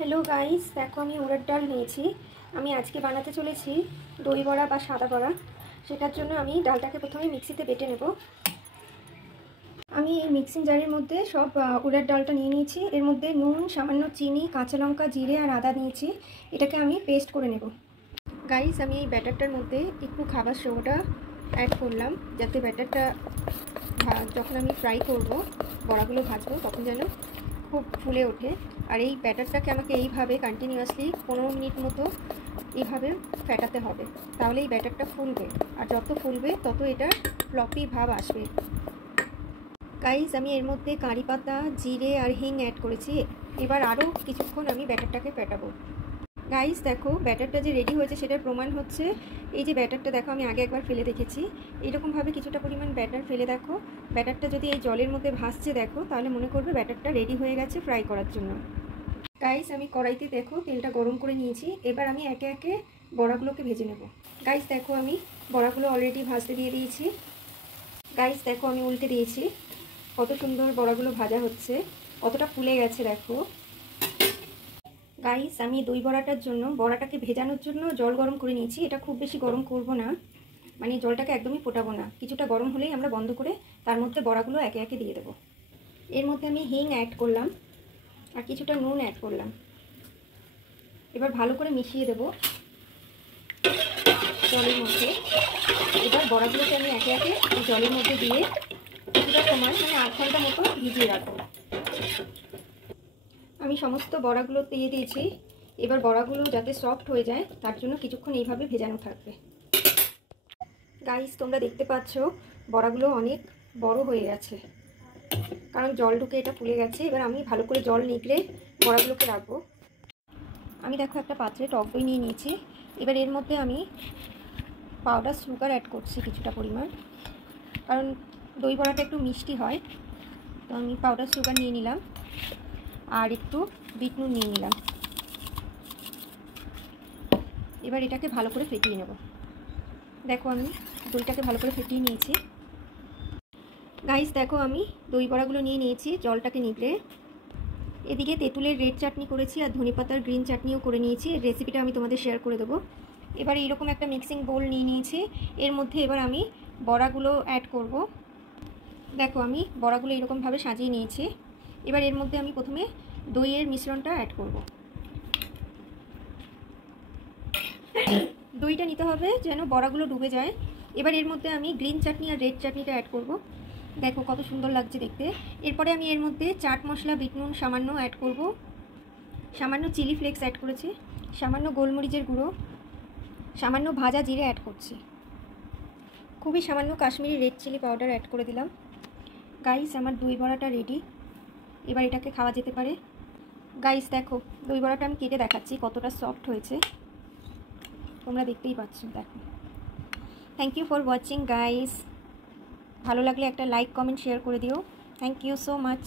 Hello guys, देखो আমি উড়ার ডাল নিয়েছি। আমি আজকে বানাতে চলেছি দই বড়া বা সাদা বড়া। সেটার জন্য আমি ডালটাকে প্রথমে মিক্সিতে বেটে নেব। আমি এই মিক্সিং জারের মধ্যে সব উড়ার ডালটা নিয়ে নিয়েছি। এর মধ্যে নুন, সামান্য চিনি, কাঁচা লঙ্কা, জিরে আর আদা নিয়েছি। এটাকে আমি পেস্ট করে নেব। গাইস, আমি এই ব্যাটারটার মধ্যে একটু খাবার সোডা অ্যাড করলাম, যাতে ব্যাটারটা যখন আমি ফ্রাই করব, বড়াগুলো ভাজবো, তখন যেন খুব ফুলে ওঠে। আর এই ব্যাটারটাকে আমাকে এইভাবে কন্টিনিউয়াসলি 15 মিনিট মতো এইভাবে ফেটাতে হবে, তাহলে এই ব্যাটারটা ফুলবে। আর যত ফুলবে তত এটা ফ্লপি ভাব আসবে। গাইস, আমি এর মধ্যে কারি পাতা, জিরে আর হিং অ্যাড করেছি। এবার আরও কিছুক্ষণ আমি ব্যাটারটাকে ফেটাবো। গাইস, দেখো ব্যাটারটা যে রেডি হয়েছে সেটার প্রমাণ হচ্ছে এই যে ব্যাটারটা। দেখো, আমি আগে একবার ফেলে দেখেছি। এইরকমভাবে কিছুটা পরিমাণ ব্যাটার ফেলে দেখো। ব্যাটারটা যদি এই জলের মধ্যে ভাসছে দেখো, তাহলে মনে করবে ব্যাটারটা রেডি হয়ে গেছে ফ্রাই করার জন্য। গাইস, আমি কড়াইতে দেখো তেলটা গরম করে নিয়েছি। এবার আমি একে একে বড়াগুলোকে ভেজে নেব। গাইস, দেখো আমি বড়াগুলো অলরেডি ভাজতে দিয়ে দিয়েছি। গাইস, দেখো আমি উল্টে দিয়েছি। কত সুন্দর বড়াগুলো ভাজা হচ্ছে, কতটা ফুলে গেছে দেখো। গাইস, আমি দই বড়াটার জন্য বড়াটাকে ভেজানোর জন্য জল গরম করে নিয়েছি। এটা খুব বেশি গরম করব না, মানে জলটাকে একদমই ফোটাবো না। কিছুটা গরম হলেই আমরা বন্ধ করে তার মধ্যে বড়াগুলো একে একে দিয়ে দেবো। এর মধ্যে আমি হিং অ্যাড করলাম আর কিছুটা নুন অ্যাড করলাম। এবার ভালো করে মিশিয়ে দেবো জলের মধ্যে। এবার বড়াগুলোকে আমি একে একে এই জলের মধ্যে দিয়ে কিছুটা সময়, মানে 8 ঘন্টা মতো ভিজিয়ে রাখবো। আমি সমস্ত বড়াগুলো দিয়ে দিয়েছি। এবার বড়াগুলো যাতে সফট হয়ে যায় তার জন্য কিছুক্ষণ এইভাবে ভেজানো থাকবে। গাইস, তোমরা দেখতে পাচ্ছ বড়াগুলো অনেক বড় হয়ে গেছে, কারণ জল ঢুকে এটা ফুলে গেছে। এবার আমি ভালো করে জল নিগড়ে বড়াগুলোকে রাখবো। আমি দেখো একটা পাত্রে টক দই নিয়ে নিয়েছি। এবার এর মধ্যে আমি পাউডার সুগার অ্যাড করছি কিছুটা পরিমাণ, কারণ দই বড়াটা একটু মিষ্টি হয়। তো আমি পাউডার সুগার নিয়ে নিলাম আর একটু বিট নুন নিয়ে নিলাম। এবার এটাকে ভালো করে ফেটিয়ে নেব। দেখো আমি দইটাকে ভালো করে ফেটিয়ে নিয়েছি। গাইস, দেখো আমি দই বড়াগুলো নিয়ে নিয়েছি জলটাকে নিগড়ে। এদিকে তেঁতুলের রেড চাটনি করেছি আর ধনেপাতার গ্রিন চাটনিও করে নিয়েছি। এর রেসিপিটা আমি তোমাদের শেয়ার করে দেবো। এবার এইরকম একটা মিক্সিং বোল নিয়ে নিয়েছি। এর মধ্যে এবার আমি বড়াগুলো অ্যাড করব। দেখো আমি বড়াগুলো এরকমভাবে সাজিয়ে নিয়েছি। এবার এর মধ্যে আমি প্রথমে দইয়ের মিশ্রণটা অ্যাড করব। দইটা নিতে হবে যেন বড়াগুলো ডুবে যায়। এবার এর মধ্যে আমি গ্রিন চাটনি আর রেড চাটনিটা অ্যাড করব। দেখো কত সুন্দর লাগছে দেখতে। এরপরে আমি এর মধ্যে চাট মশলা, বিট নুন সামান্য অ্যাড করব, সামান্য চিলি ফ্লেক্স অ্যাড করেছি, সামান্য গোলমরিচের গুঁড়ো, সামান্য ভাজা জিরে অ্যাড করছি, খুবই সামান্য Kashmiri red chilli powder add করে দিলাম। গাইস, আমার দই বড়াটা রেডি। এবার এটাকে খাওয়া যেতে পারে। গাইস, দেখো দই বড়াটা আমি কেটে দেখাচ্ছি কতটা সফট হয়েছে, তোমরা দেখতেই পাচ্ছ। দেখো, thank you for watching guys. ভালো লাগলে একটা লাইক, কমেন্ট, শেয়ার করে দিও। Thank you so much.